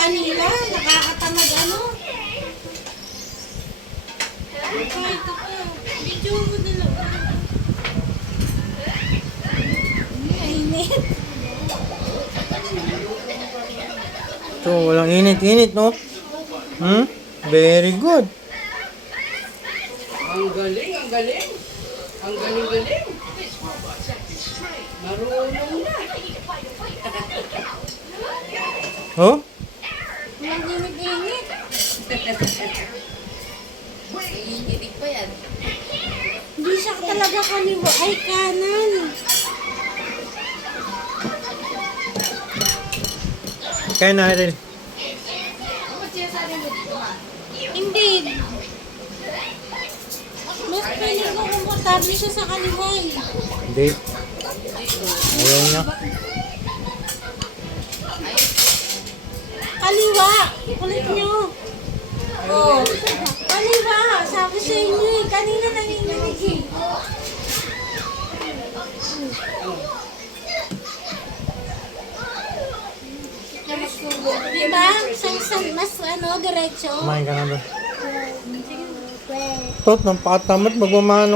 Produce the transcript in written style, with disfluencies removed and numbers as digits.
upuan nila. Nakakatamad ano. Kahit ito pa. Video mo dalawa. Init. Ito, walang init-init, no? Very good. Ang galing, ang galing. Ang galing-galing. Marunong na. Oh? Walang init-init. Iinig pa yan. Hindi siya talaga kaliwa. Ay, kanan. Kaya na, Ariel. Ba't sinasabi mo dito, ma? Hindi. Mas piling ko komportable siya sa kaliwa eh. Hindi. Ayaw niya. Kaliwa! Kulit nyo! Oh, kaliwa! Sabi sa inyo eh. Kanina nanginginig eh. Diba? Mas ano, diretso. Kumain ka na doon. Tot, ng patamad, magmamano.